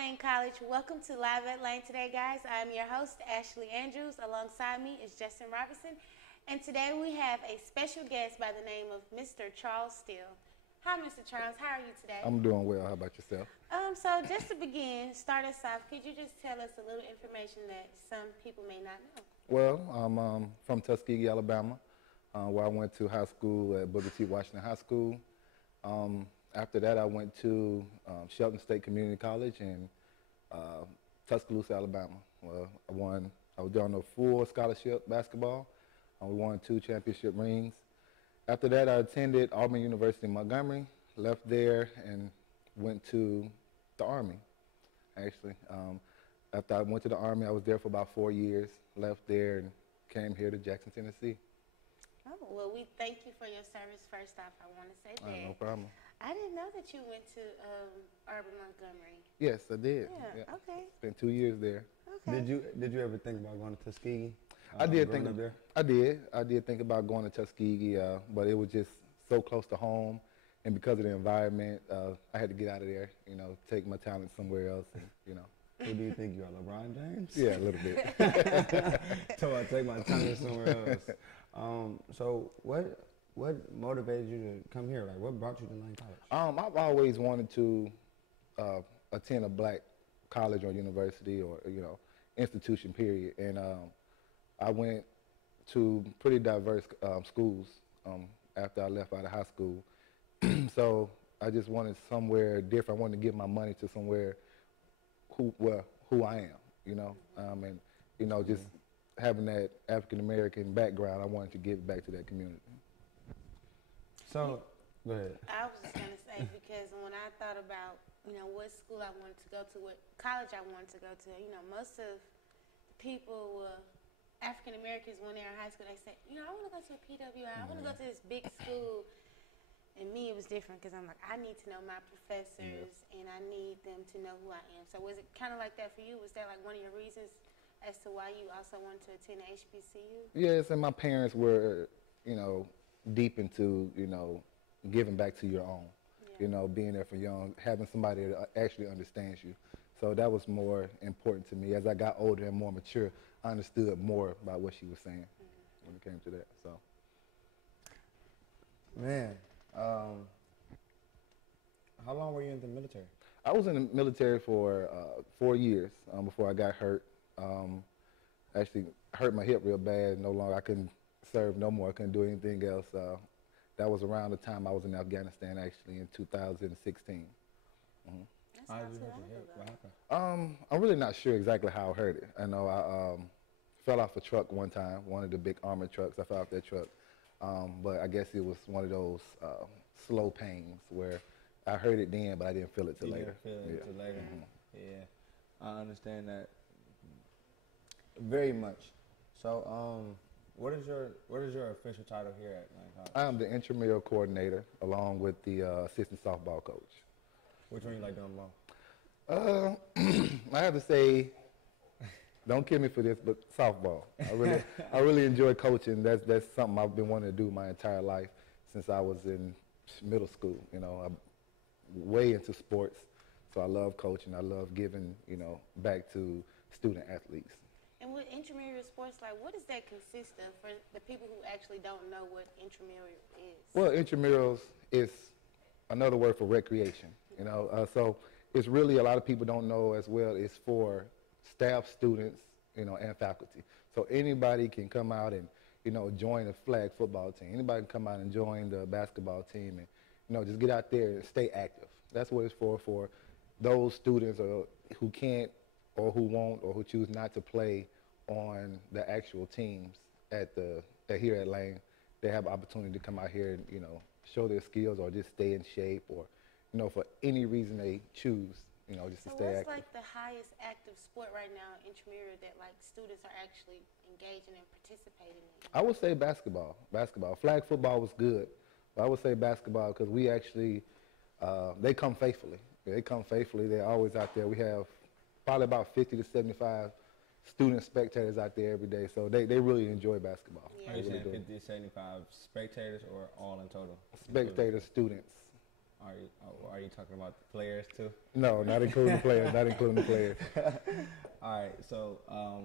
Lane College. Welcome to Live at Lane today, guys. I'm your host, Ashley Andrews. Alongside me is Justin Robinson. And today we have a special guest by the name of Mr. Charles Steele. Hi, Mr. Charles. How are you today? I'm doing well. How about yourself? So just to begin, start us off, could you just tell us a little information that some people may not know? Well, I'm from Tuskegee, Alabama, where I went to high school at Booker T. Washington High School. After that, I went to Shelton State Community College in Tuscaloosa, Alabama. Well, I was on a full scholarship basketball. We won 2 championship rings. After that, I attended Auburn University in Montgomery, left there, and went to the Army, actually. After I went to the Army, I was there for about 4 years, left there, and came here to Jackson, Tennessee. Oh, well, we thank you for your service first off, I want to say that. No problem. I didn't know that you went to Auburn Montgomery. Yes, I did. Yeah, okay. Spent 2 years there. Okay. Did you ever think about going to Tuskegee? I did growing up there? I did think about going to Tuskegee, but it was just so close to home, and because of the environment, I had to get out of there. You know, take my talent somewhere else. And, you know. Who do you think you are, LeBron James? Yeah, a little bit. So I take my talent somewhere else. So what motivated you to come here? Like, what brought you to Lane College? I've always wanted to attend a black college or university or institution. Period. And I went to pretty diverse schools after I left out of high school. So I just wanted somewhere different. I wanted to give my money to somewhere who I am, and just having that African American background, I wanted to give back to that community. So, go ahead. I was just going to say, because when I thought about, what school I wanted to go to, what college I wanted to go to, most of the people, African Americans, when they're in high school, they say, I want to go to a PWI, I want to go to this big school. And me, it was different because I'm like, I need to know my professors and I need them to know who I am. So was it kind of like that for you? Was that like one of your reasons as to why you also wanted to attend the HBCU? Yes, and my parents were, deep into, giving back to your own, being there for young, having somebody that actually understands you. So that was more important to me. As I got older and more mature, I understood more about what she was saying when it came to that. So, Man, how long were you in the military? I was in the military for 4 years before I got hurt. Actually hurt my hip real bad. No longer, I couldn't serve no more. I couldn't do anything else. That was around the time I was in Afghanistan, actually, in 2016. That's How not did too you long hurt your hip? ago. What happened? I'm really not sure exactly how I hurt it. I know I fell off a truck one time, one of the big armored trucks. I fell off that truck. But I guess it was one of those slow pains where I heard it then, but I didn't feel it till later. You didn't feel it till later. Mm-hmm. Yeah, I understand that very much. So, what is your official title here at Lane College? I'm the intramural coordinator, along with the assistant softball coach. Which one you like doing more? I have to say, don't kill me for this, but softball. I really enjoy coaching. That's something I've been wanting to do my entire life since I was in middle school. I'm way into sports, so I love coaching. I love giving, back to student athletes. And with intramural sports, like, what does that consist of for the people who actually don't know what intramural is? Well, intramurals is another word for recreation. So it's really, a lot of people don't know as well. It's for staff, students, and faculty. So anybody can come out and, join a flag football team. Anybody can come out and join the basketball team and, just get out there and stay active. That's what it's for those students who can't or who won't or who choose not to play on the actual teams here at Lane. They have an opportunity to come out here and, show their skills or just stay in shape or, for any reason they choose. Just to stay active. So what's like the highest active sport right now in intramural that like students are actually engaging and participating in? I would say basketball. Flag football was good, but I would say basketball because we actually, they come faithfully. They're always out there. We have probably about 50 to 75 student spectators out there every day, so they really enjoy basketball. Yeah. Are you They really saying do. 50 to 75 spectators or all in total? Spectators, students. Are you talking about the players too? No, not including the players. Not including the players. All right. So,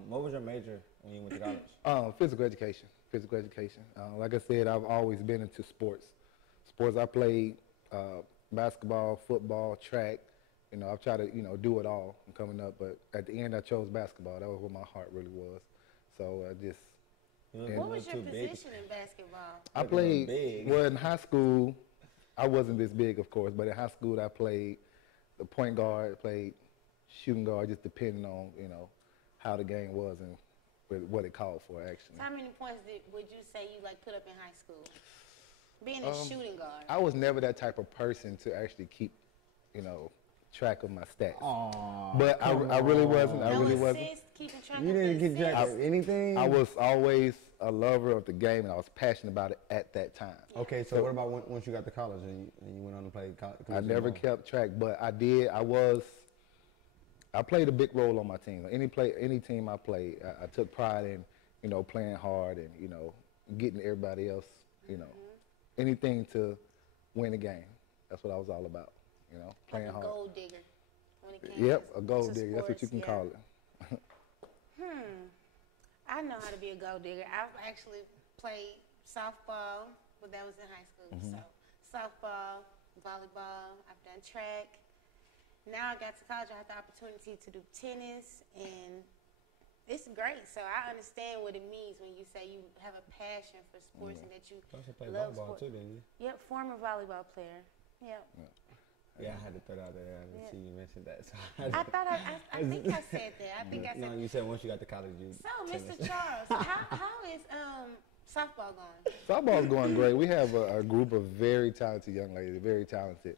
what was your major when you went to college? Physical education. Physical education. Like I said, I've always been into sports. Sports. I played basketball, football, track. You know, I've tried to do it all coming up, but at the end I chose basketball. That was where my heart really was. So I just. What was your position in basketball? I played, well, in high school, I wasn't this big, of course, but in high school I played the point guard, played shooting guard, just depending on, how the game was and what it called for, actually. So how many points would you say you, put up in high school? Being a shooting guard. I was never that type of person to actually keep, track of my stats. Aww, but I really wasn't. I really wasn't. Keeping track you of didn't keep track of anything? I was always a lover of the game, and I was passionate about it at that time. Okay, so what about once you got to college and you went on to play college? I never kept track, but I did. I played a big role on my team. Any team I played, I took pride in, playing hard and, getting everybody else, anything to win a game. That's what I was all about, playing hard. A gold digger. When it came a gold digger. That's what you can call it. I know how to be a gold digger. I've actually played softball, but that was in high school. So softball, volleyball, I've done track. Now I got to college, I had the opportunity to do tennis, and it's great. So I understand what it means when you say you have a passion for sports and that you love volleyball sports. too, didn't you? Yep, former volleyball player. Yep. Yeah, I had to throw that out there. I didn't see you mention that. So I think I said that. I think I said. No, you said once you got to college, you. So, Mr. Charles, how is softball going? Softball's going great. We have a group of very talented young ladies, very talented.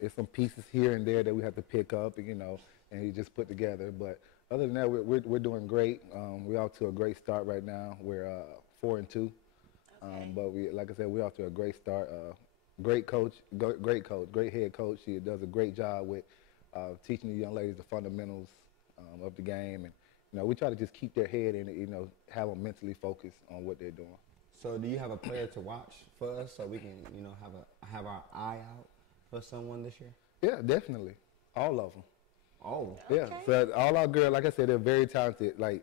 There's some pieces here and there that we have to pick up, and you just put together. But other than that, we're doing great. We're off to a great start right now. We're 4-2. Okay. But like I said, we're off to a great start. Great coach, great head coach. She does a great job with teaching the young ladies the fundamentals of the game, and we try to just keep their head in it, have them mentally focused on what they're doing. So, do you have a player to watch for us so we can, have our eye out for someone this year? Yeah, definitely, all of them. Oh, yeah. So all our girls, like I said, they're very talented. Like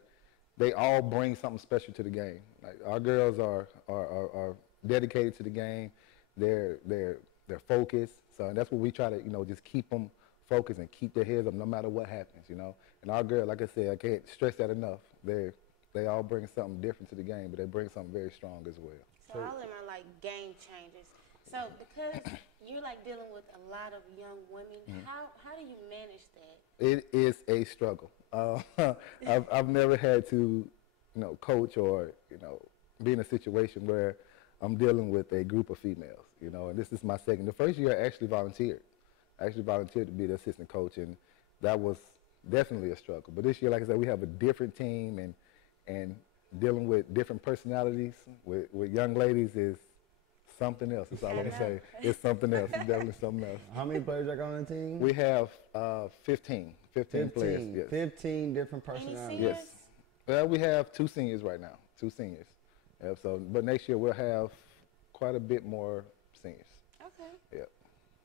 they all bring something special to the game. Like our girls are dedicated to the game. They're focused, so that's what we try to just keep them focused and keep their heads up no matter what happens, And our girls, like I said, I can't stress that enough. They all bring something different to the game, but they bring something very strong as well. So all of them are like game changers. So because you're dealing with a lot of young women, how do you manage that? It is a struggle. I've never had to coach or be in a situation where I'm dealing with a group of females, and this is my second. The first year I actually volunteered. To be the assistant coach, and that was definitely a struggle. But this year, like I said, we have a different team, and dealing with different personalities with young ladies is something else. That's all I'm saying. It's something else. It's definitely something else. How many players are on the team? We have 15 players. Yes. 15 different personalities. Yes. Well, we have 2 seniors right now. 2 seniors. Yep, but next year we'll have quite a bit more seniors. Okay. Yep.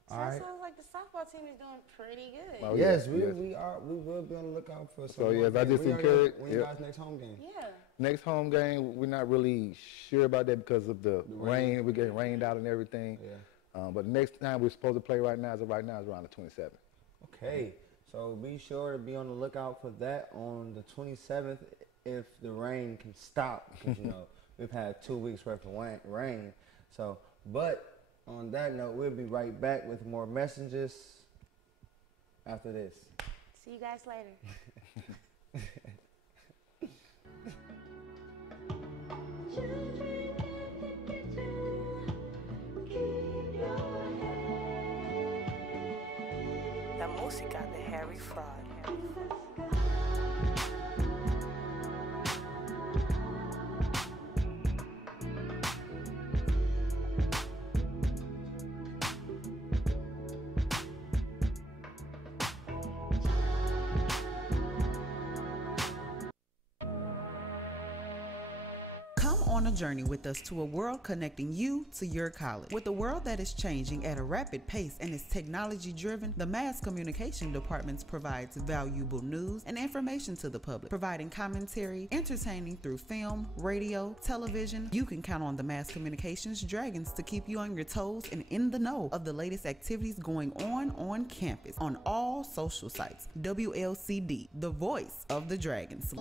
So it sounds like the softball team is doing pretty good. Oh, yes, we will be on the lookout for some. So yes, I just encourage. When you guys next home game? Yeah. Next home game, we're not really sure about that because of the rain. We're getting rained out and everything. Yeah. But the next time we're supposed to play right now is around the 27th. Okay. So be sure to be on the lookout for that on the 27th if the rain can stop, because we've had 2 weeks worth of rain. So, but on that note, we'll be right back with more messages after this. See you guys later. La música de Harry Fraud. on a journey with us to a world connecting you to your college. With a world that is changing at a rapid pace and is technology driven, the Mass Communication Department provides valuable news and information to the public, providing commentary, entertaining through film, radio, television. You can count on the Mass Communications Dragons to keep you on your toes and in the know of the latest activities going on campus on all social sites. WLCD, the voice of the Dragons.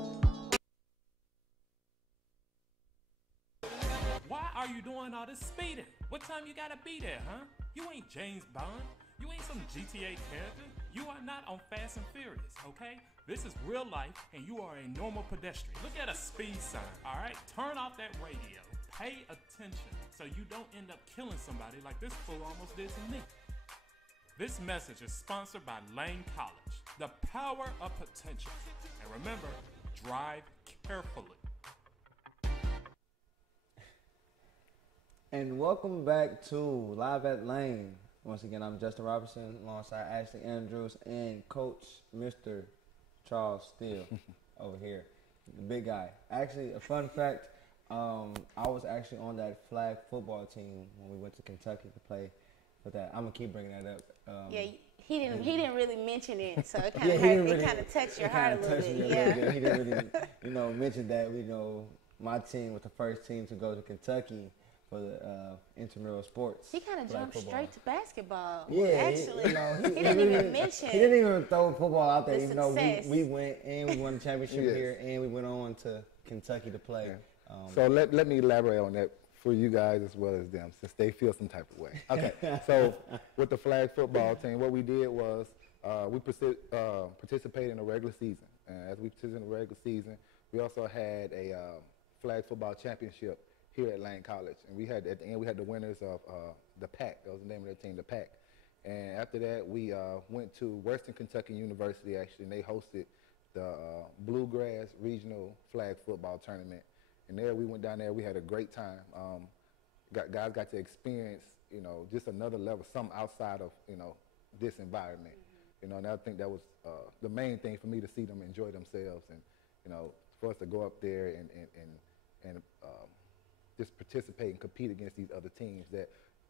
Why are you doing all this speeding? What time you gotta be there, huh? You ain't James Bond. You ain't some GTA character. You are not on Fast and Furious, okay? This is real life, and you are a normal pedestrian. Look at a speed sign, all right? Turn off that radio. Pay attention so you don't end up killing somebody like this fool almost did to me. This message is sponsored by Lane College, the power of potential. And remember, drive carefully. And welcome back to Live at Lane. Once again, I'm Justin Robertson alongside Ashley Andrews and Coach Mr. Charles Steele over here, the big guy. Actually, a fun fact, I was actually on that flag football team when we went to Kentucky to play with that. I'm gonna keep bringing that up. Yeah, he didn't really mention it, so it kind of hurt. It kind of touched your heart a little bit. Yeah, he didn't really, mention that. My team was the first team to go to Kentucky for the intramural sports. He kind of jumped straight to basketball. Yeah, actually, he didn't even mention. He didn't even throw football out there, even though we went and we won the championship here, and we went on to Kentucky to play. Yeah. So let me elaborate on that for you guys as well as them, since they feel some type of way. Okay, so with the flag football team, what we did was we participated in the regular season. And as we participated in the regular season, we also had a flag football championship here at Lane College. And we had, at the end, we had the winners of the PAC. That was the name of their team, the PAC. And after that, we went to Western Kentucky University, actually, and they hosted the Bluegrass Regional Flag Football Tournament. And there, we went down there, we had a great time. Guys got to experience, just another level, something outside of, this environment. And I think that was the main thing for me, to see them enjoy themselves, and, for us to go up there and just participate and compete against these other teams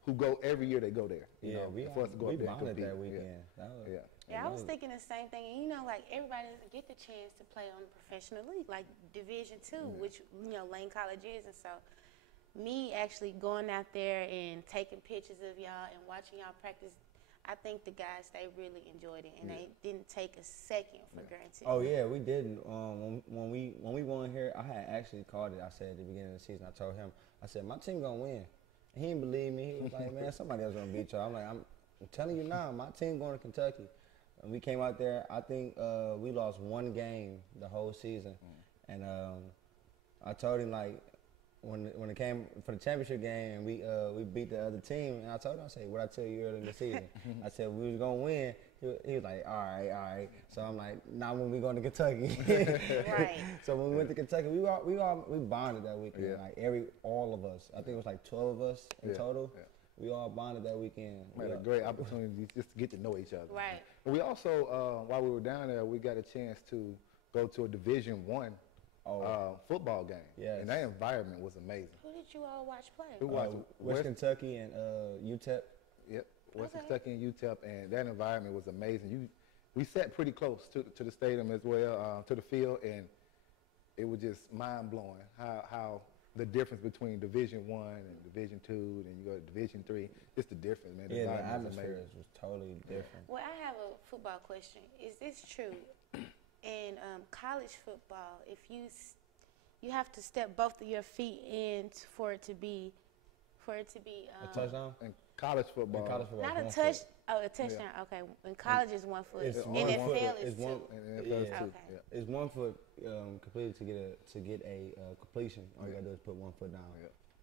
who go every year. They go there. For us to go up there and compete. That weekend. Yeah, I was thinking the same thing. And like everybody doesn't get the chance to play on the professional league, like Division II, which Lane College is. And so, me actually going out there and taking pictures of y'all and watching y'all practice, I think the guys, they really enjoyed it, and they didn't take a second for granted. Oh yeah, we didn't. When we won here, I had actually called it. I said at the beginning of the season, I told him, I said, my team gonna win. And he didn't believe me. He was like, man, somebody else gonna beat y'all. I'm like, I'm telling you now, my team going to Kentucky. And we came out there. I think we lost one game the whole season, and I told him, like, when it came for the championship game, and we beat the other team, and I told him, I said, what I tell you earlier in the season? I said we was gonna win. He was like, all right. So I'm like, not when we going to Kentucky. Right. So when we went to Kentucky, we bonded that weekend. Yeah. Like all of us. I think it was like 12 of us in total. Yeah. We all bonded that weekend. We had a great opportunity just to get to know each other. Right. And we also, while we were down there, we got a chance to go to a Division I football game. Yes. And that environment was amazing. Who did you all watch play? We watched West Kentucky and UTEP. Yep, West Kentucky and UTEP, and that environment was amazing. We sat pretty close to the stadium as well, to the field, and it was just mind-blowing how the difference between Division I and Division II, and you go to Division III, just the difference, man. The atmosphere was totally different. Well, I have a football question. Is this true? In college football, if you have to step both of your feet in for it to be a touchdown? In college football. Not a touch. Oh, a touchdown. Yeah. Okay. In college is 1 foot. NFL is 2. It's 1 foot completed to get a completion. All you gotta do is put 1 foot down,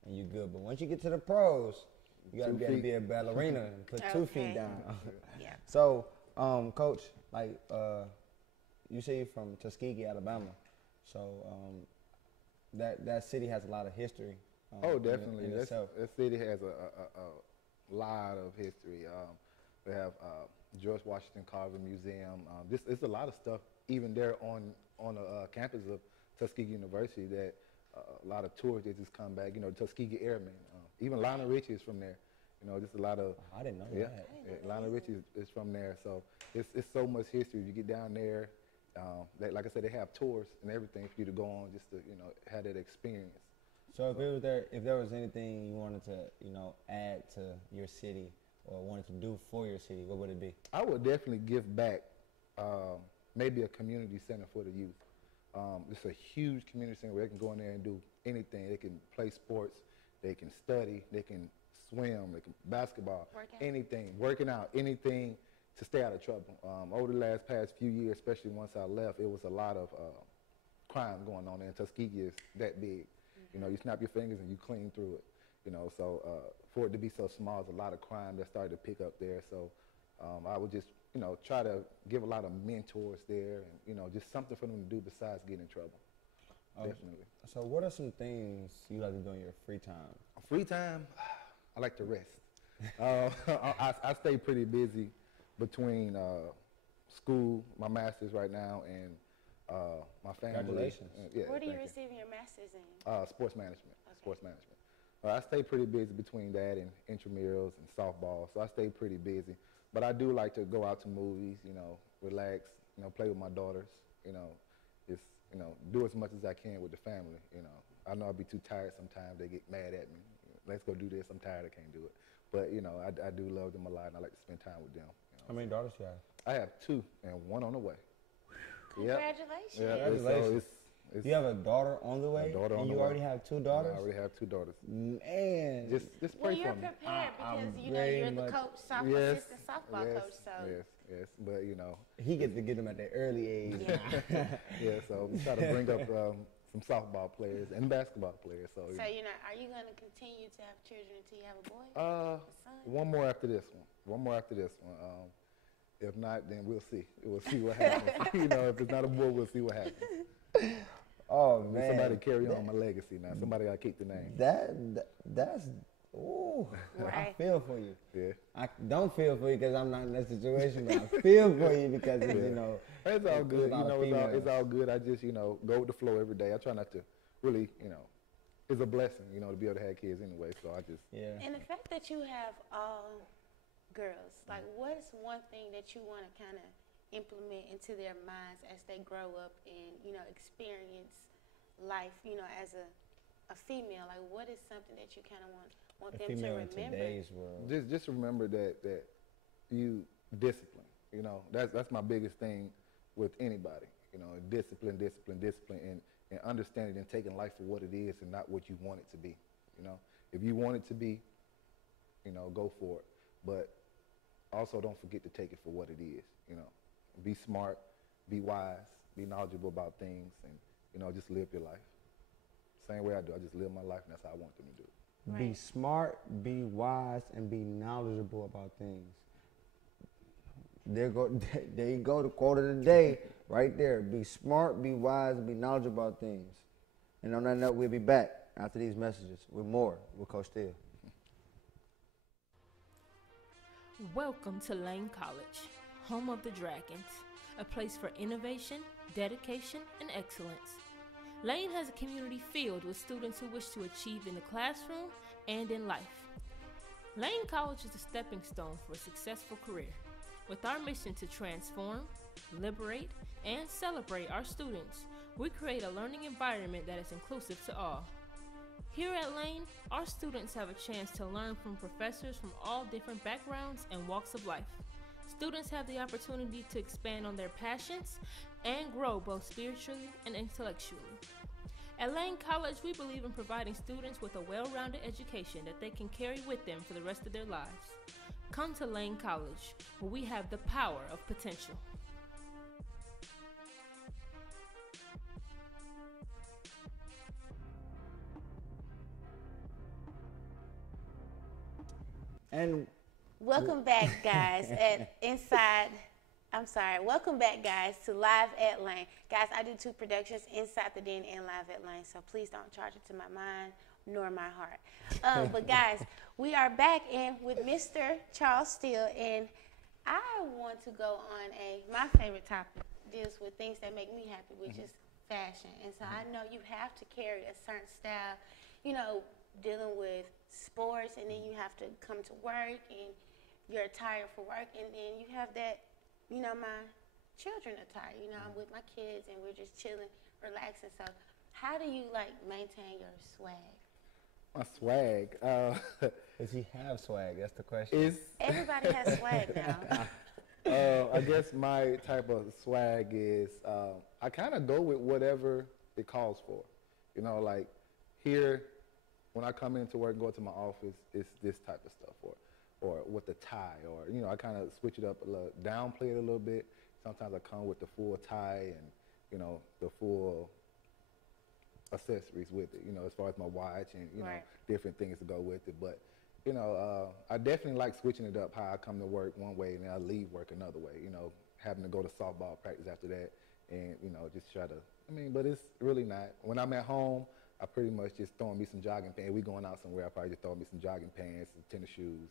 and you're good. But once you get to the pros, you gotta be able to be a ballerina and put 2 feet down. Yeah. So, Coach, like, you say you're from Tuskegee, Alabama. So that city has a lot of history. Definitely. In itself. That city has a lot of history. They have George Washington Carver Museum. It's a lot of stuff even there on the campus of Tuskegee University that a lot of tourists that just come back. You know, Tuskegee Airmen. Even Lionel Richie is from there. You know, just a lot of. I didn't know yeah, that. Lionel Richie is from there. So it's so much history. You get down there. Like I said, they have tours and everything for you to go on just to, you know, have that experience. So if there was anything you wanted to, you know, add to your city or wanted to do for your city, what would it be? I would definitely give back maybe a community center for the youth. It's a huge community center where they can go in there and do anything. They can play sports, they can study, they can swim, they can basketball, anything, working out, anything to stay out of trouble. Over the past few years, especially once I left, it was a lot of crime going on there. And Tuskegee is that big. You know, you snap your fingers and you clean through it. You know, so for it to be so small, there's a lot of crime that started to pick up there. So I would just, you know, try to give a lot of mentors there and, you know, just something for them to do besides getting in trouble. Definitely. So what are some things you like to do in your free time? Free time, I like to rest. I stay pretty busy between school, my master's right now, and my family. Congratulations. What are you receiving your master's in? Sports management. Okay. Sports management. I stay pretty busy between that and intramurals and softball, so I stay pretty busy. But I do like to go out to movies, you know, relax, you know, play with my daughters, you know, just, you know, do as much as I can with the family, you know. I know I'll be too tired sometimes. They get mad at me. Let's go do this. I'm tired. I can't do it. But, you know, I do love them a lot, and I like to spend time with them. You know. How many daughters do you have? I have 2 and 1 on the way. Congratulations. Yeah, Congratulations. it's You have a daughter on the way? A daughter on and the you way. already have 2 daughters? I already have 2 daughters. Man. Just Well, pray you're for me. prepared because, I'm you know, you're very the much- coach, Yes, assistant softball yes, coach, so. yes, but, you know, He gets to get them at the early age. yeah, so we try to bring up some softball players and basketball players. So, So, you know, are you going to continue to have children until you have a boy? uh, A son? one more after this one. One more after this one. If not, then we'll see. We'll see what happens. You know, if it's not a boy, we'll see what happens. Oh, Need man. somebody to carry on my legacy now. Somebody got to keep the name. That's, ooh, I Right. feel for you. Yeah. I don't feel for you because I'm not in that situation, but I feel for you because, it's, you know. It's all it's good. a lot You of know, it's females. all good. I just, you know, go with the flow every day. I try not to really, you know, it's a blessing, you know, to be able to have kids anyway. So I just, Yeah. And the fact that you have all girls, like, what is one thing that you want to kind of implement into their minds as they grow up and, you know, experience life, you know, as a female? Like, what is something that you kind of want A them to female in remember? today's world. just remember that you discipline. You know, that's my biggest thing with anybody. You know, discipline, and understanding and taking life for what it is and not what you want it to be. You know, if you want it to be, you know, go for it. But also don't forget to take it for what it is. You know, be smart, be wise, be knowledgeable about things, and, you know, just live your life. Same way I do. I just live my life, and that's how I want them to do it. Be Right. smart, be wise, and be knowledgeable about things. There you go, the quote of the day, right there. Be smart, be wise, and be knowledgeable about things. And on that note, we'll be back after these messages with more with Coach Steele. Welcome to Lane College, home of the Dragons, a place for innovation, dedication, and excellence. Lane has a community filled with students who wish to achieve in the classroom and in life. Lane College is a stepping stone for a successful career. With our mission to transform, liberate, and celebrate our students, we create a learning environment that is inclusive to all. Here at Lane, our students have a chance to learn from professors from all different backgrounds and walks of life. Students have the opportunity to expand on their passions and grow both spiritually and intellectually. At Lane College, we believe in providing students with a well-rounded education that they can carry with them for the rest of their lives. Come to Lane College, where we have the power of potential. And Welcome back, guys, welcome back, guys, to Live at Lane. Guys, I do 2 productions, Inside the Den and Live at Lane, so please don't charge it to my mind nor my heart. But, guys, we are back in with Mr. Charles Steele, and I want to go on my favorite topic, deals with things that make me happy, which is fashion. And so I know you have to carry a certain style, you know, dealing with sports, and then you have to come to work and your attire for work, and then you have that, you know, my children attire. You know, I'm with my kids and we're just chilling, relaxing. So how do you like maintain your swag? My swag. Does he have swag? That's the question. Everybody has swag now. I guess my type of swag is I kind of go with whatever it calls for. You know, like here, when I come into work and go to my office, it's this type of stuff, or with the tie, or, you know, I kind of switch it up a little, downplay it a little bit. Sometimes I come with the full tie and, you know, the full accessories with it, you know, as far as my watch and, you know, different things to go with it. But, you know, I definitely like switching it up, how I come to work one way and then I leave work another way, you know, having to go to softball practice after that and, you know, just try to, I mean, but it's really not. When I'm at home, I pretty much just throwing me some jogging pants. We going out somewhere, I probably just throw me some jogging pants, some tennis shoes,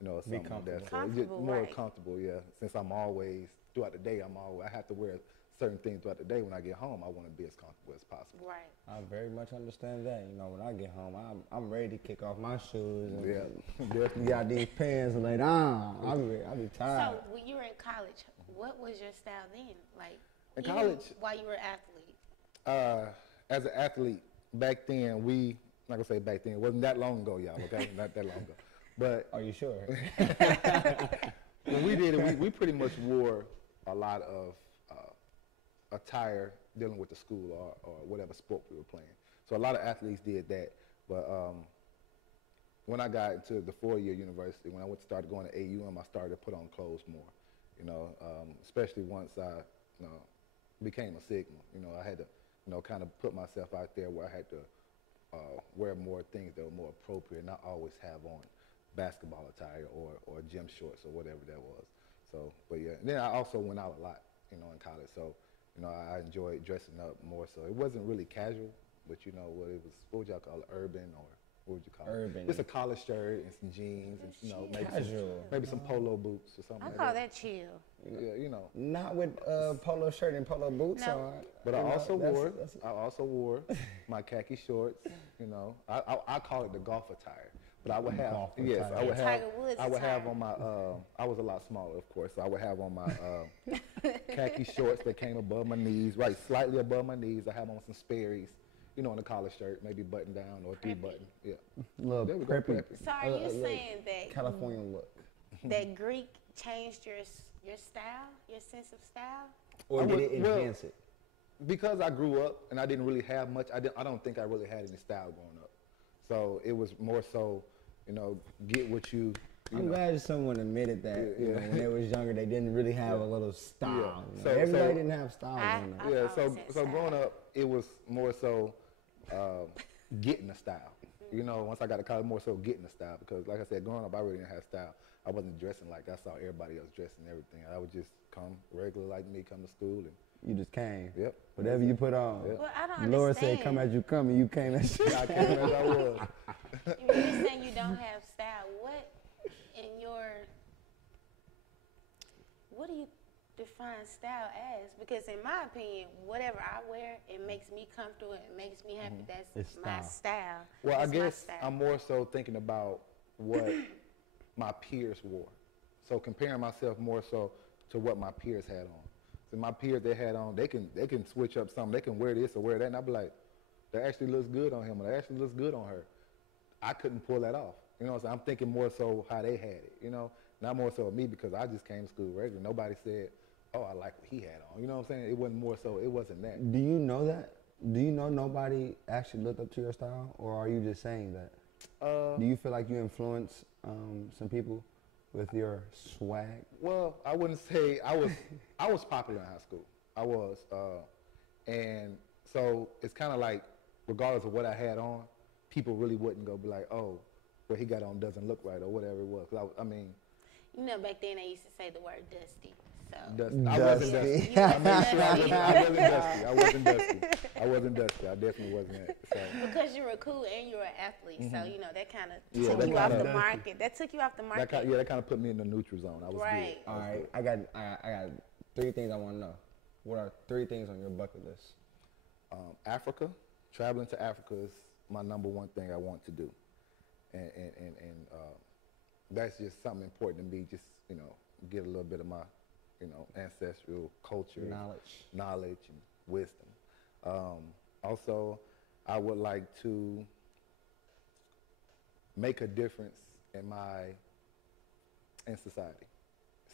you know, something like that. So it's just more comfortable, yeah. Since I'm always, throughout the day, I have to wear certain things throughout the day. When I get home, I want to be as comfortable as possible. Right. I very much understand that. You know, when I get home, I'm ready to kick off my shoes and Definitely. got these pants laid on. I'll be tired. So when you were in college, what was your style then? Like in college, while you were an athlete? As an athlete, back then I'm not gonna say back then, it wasn't that long ago, y'all, okay? Not that long ago. But are you sure? when we did it, we pretty much wore a lot of attire dealing with the school or whatever sport we were playing. So a lot of athletes did that. But when I got into the 4-year university, when I started going to AUM, I started to put on clothes more, you know, especially once I, you know, became a Sigma. You know, I had to, you know, kind of put myself out there where I had to wear more things that were more appropriate, not always have on basketball attire or gym shorts or whatever that was. So, but yeah, and then I also went out a lot, you know, in college. So, you know, I enjoyed dressing up more. So it wasn't really casual, but you know, what would y'all call it, urban, or what would you call it? Urban. Just a collar shirt and some jeans and, you know, maybe some polo boots or something I like call that. that chill. Yeah, you know. Not with polo shirt and polo boots on. But I also wore my khaki shorts. You know, I call it the golf attire. But I would have, I would have on my, I was a lot smaller, of course, so I would have on my khaki shorts that came above my knees, right, slightly above my knees. I have on some Sperry's, you know, in a collar shirt, maybe button down or 3-button, yeah. Little preppy. So are you saying that California look? that Greek changed your style, your sense of style? Or did it enhance it? Because I grew up and I didn't really have much, I don't think I really had any style growing up. So it was more so, you know, get what you I'm glad someone admitted that, you know, when they was younger, they didn't really have a little style. Yeah. You know? Everybody didn't have style growing up. Yeah, so growing up, it was more so getting a style. You know, once I got to college, more so getting a style. Because like I said, growing up, I really didn't have style. I wasn't dressing like I saw everybody else dressing and everything. I would just come regular like me, come to school. And you just came. Yep. Whatever you put on. Yep. Well, I don't the Lord understand. said, come as you come, and you came as you I came as I was. You're saying you don't have style. What do you define style as? Because in my opinion, whatever I wear, it makes me comfortable, it makes me happy. That's It's my style. Well, That's I guess my style. I'm more so thinking about what my peers wore. So comparing myself more so to what my peers had on. So my peers, they had on, they can switch up something. They can wear this or wear that, and I'll be like, that actually looks good on him, or that actually looks good on her. I couldn't pull that off. You know what I'm saying? I'm thinking more so how they had it, you know? Not more so me, because I just came to school regular. Nobody said, oh, I like what he had on. You know what I'm saying? It wasn't more so, it wasn't that. Do you know that? Do you know nobody actually looked up to your style, or are you just saying that? Do you feel like you influence some people with your swag? Well, I wouldn't say I was popular in high school. I was, and so it's kind of like, regardless of what I had on, people really wouldn't go be like, oh, what he got on doesn't look right or whatever it was. 'Cause I mean, you know, back then they used to say the word dusty. So dusty. I wasn't dusty. I wasn't dusty. I wasn't dusty. I definitely wasn't that. So. Because you were cool and you were an athlete, so you know that kind of Yeah, took that you off kinda- the market. That took you off the market. That kind of put me in the neutral zone. I was Right. good. All right, I got 3 things I want to know. What are 3 things on your bucket list? Africa, traveling to Africa is my number one thing I want to do. And that's just something important to me, just, get a little bit of my, ancestral culture, knowledge and wisdom. Also, I would like to make a difference in society.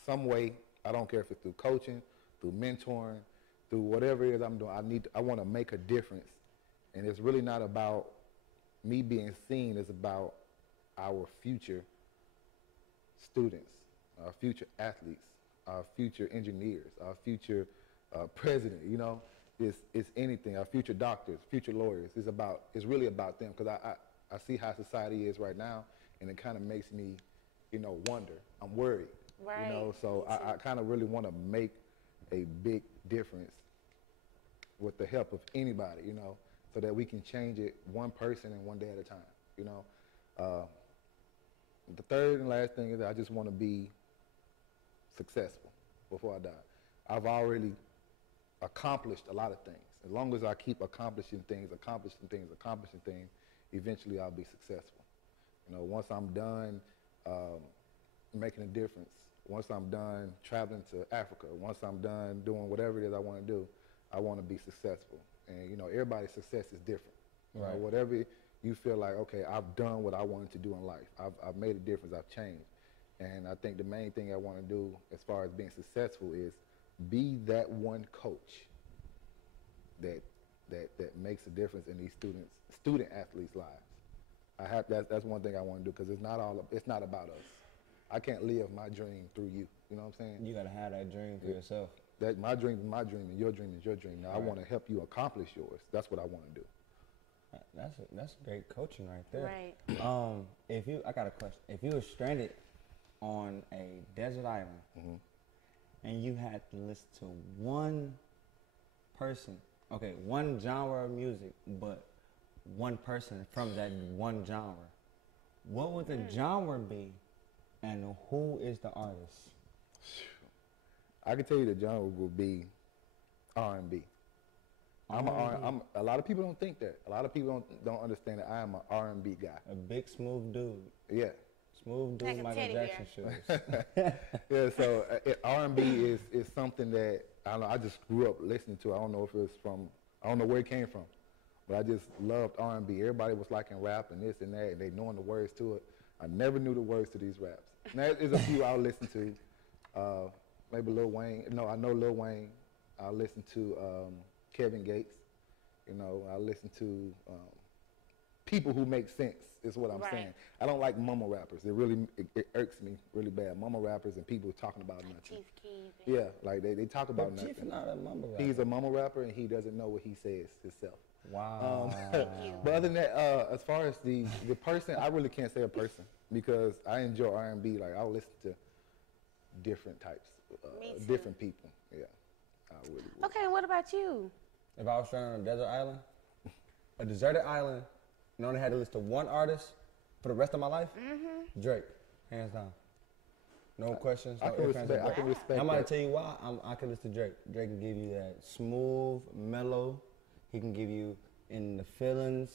Some way, I don't care if it's through coaching, through mentoring, through whatever it is I'm doing, I want to make a difference. And it's really not about me being seen, it's about our future students, our future athletes, our future engineers, our future president, it's anything, our future doctors, future lawyers. It's really about them, because I see how society is right now, and it kind of makes me, wonder. I'm worried, Right. So I kind of really want to make a big difference with the help of anybody, so that we can change it one person and one day at a time, The third and last thing is that I just want to be successful before I die. I've already accomplished a lot of things. As long as I keep accomplishing things, eventually I'll be successful. Once I'm done making a difference, once I'm done traveling to Africa, once I'm done doing whatever it is I want to do, I want to be successful. And everybody's success is different. Right. Whatever you feel like, okay, I've done what I wanted to do in life. I've made a difference. I've changed. And I think the main thing I want to do as far as being successful is be that one coach that makes a difference in these student athletes' lives. That's one thing I want to do, because it's not about us. I can't live my dream through you. You know what I'm saying? You gotta have that dream for yourself. That my dream is my dream, and your dream is your dream. Now Right. I want to help you accomplish yours. That's what I want to do. That's great coaching right there. Right. I got a question. If you were stranded on a desert island, Mhm. and you had to listen to one person, one genre of music, but one person from that one genre, what would the genre be, and who is the artist? I can tell you the genre will be R&B. A lot of people don't think that. A lot of people don't understand that I am an R&B guy. A big smooth dude. Yeah. Smooth dude, Like a Michael teddy Jackson bear. shoes. Yeah, so R&B is something that, I don't know, I just grew up listening to. I don't know if it was I don't know where it came from, but I just loved R&B. Everybody was liking rap and this and that, and they knowing the words to it. I never knew the words to these raps. Now, there's a few I'll listen to. Maybe Lil Wayne. No, I know Lil Wayne. I'll listen to Kevin Gates. I listen to people who make sense, is what I'm Right. saying. I don't like mumble rappers. It irks me really bad. Mumble rappers and people talking about nothing. Chief Keef. Yeah, like they talk about But Chief nothing. is not a mumble rapper. He's a mumble rapper, and he doesn't know what he says himself. Wow. But other than that, as far as the person, I really can't say a person, because I enjoy R&B. Like, I'll listen to different types, Me too. different people. Yeah, I really would. Okay, and what about you? If I was stranded on a desert island, a deserted island, and only had to listen to one artist for the rest of my life, Drake, hands down. No questions. I no can ifs, ands, respect. or I can buts. respect I'm about that. to tell you why I can listen to Drake. Drake can give you that smooth, mellow. He can give you in the feelings,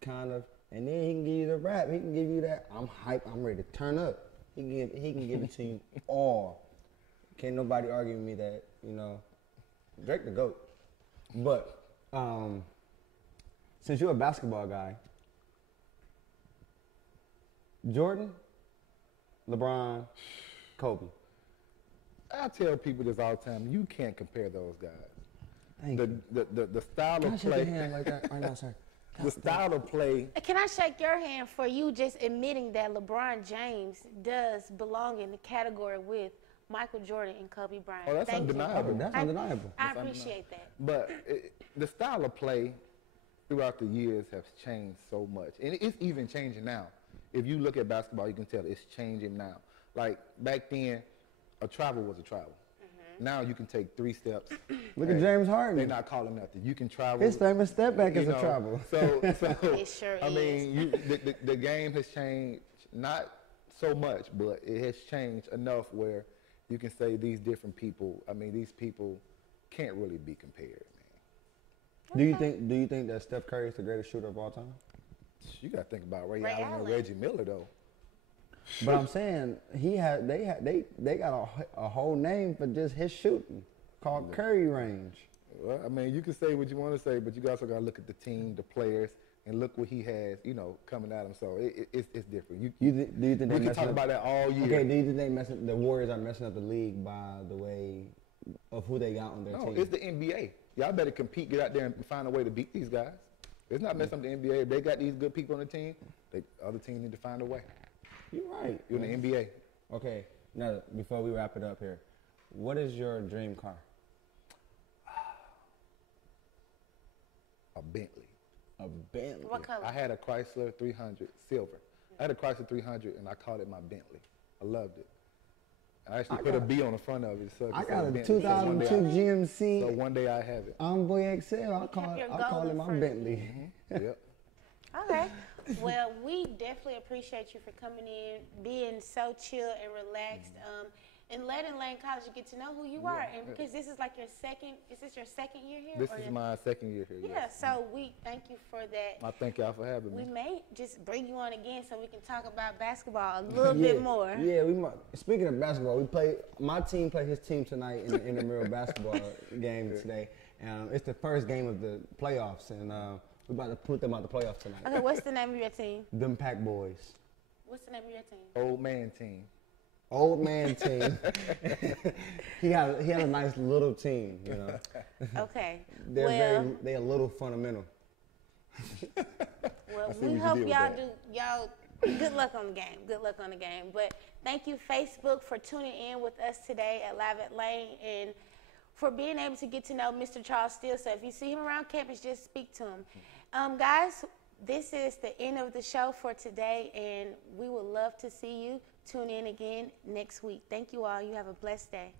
kind of, and then he can give you the rap. He can give you that. I'm hype. I'm ready to turn up. He can give it to you all. Can't nobody argue with me that Drake the GOAT. But since you're a basketball guy, Jordan, LeBron, Kobe. I tell people this all the time. You can't compare those guys. Thank you. The style Can I of shake your play, hand like that right now, sir? the style of play. Can I shake your hand for you just admitting that LeBron James does belong in the category with Michael Jordan and Kobe Bryant? Oh, that's Thank you. undeniable. That's undeniable. I appreciate that. But the style of play throughout the years has changed so much. And it's even changing now. If you look at basketball, you can tell it's changing now. Like back then, a travel was a travel. Now you can take 3 steps. Look at James They're Harden. not calling nothing. You can travel. His famous step back is you a know, travel. So It sure I is. mean, the game has changed, not so much, but it has changed enough where you can say these different people, I mean, these people can't really be compared, man. Do you think that Steph Curry is the greatest shooter of all time? You got to think about Ray Ray Allen and Allen. Reggie Miller, though. But I'm saying they got a whole name for just his shooting called Curry range. Well, I mean, you can say what you want to say, but you also got to look at the team, the players, and look what he has, coming at him. So it's different. Do you think we they can talk about that all year. Okay, do you think the Warriors are messing up the league by the way of who they got on their No, team? it's the NBA. Y'all better compete, get out there and find a way to beat these guys. It's not messing up the NBA. If they got these good people on the team, the other team need to find a way. You're right. You're in the NBA. Okay, now before we wrap it up here, what is your dream car? A Bentley. A Bentley. What color? I had a Chrysler 300 silver. I had a Chrysler 300 and I called it my Bentley. I loved it. I actually put a B on the front of it. So I it got said a Bentley. 2002 GMC. So one day I have it. Envoy XL. I call your it golden my front. Bentley. Yep. Okay. Well, we definitely appreciate you for coming in, being so chill and relaxed, and letting Lane College get to know who you are. And because this is like your second, is this your second year here? This or is your- my second year here. Yeah, Yes. so we thank you for that. I thank y'all for having We me. may just bring you on again so we can talk about basketball a little bit more. Yeah, we might. Speaking of basketball, my team played his team tonight in the intramural basketball game today. It's the first game of the playoffs, and we're about to put them out the playoffs tonight. Okay, what's the name of your team? Them Pack Boys. What's the name of your team? Old man team. Old man team. he had a nice little team, Okay. They're a little fundamental. Well, see we what you hope did with y'all that. good luck on the game. Good luck on the game. But thank you, Facebook, for tuning in with us today at Live at Lane and for being able to get to know Mr. Charles Steele. So if you see him around campus, just speak to him. Guys, this is the end of the show for today, and we would love to see you tune in again next week. Thank you all. You have a blessed day.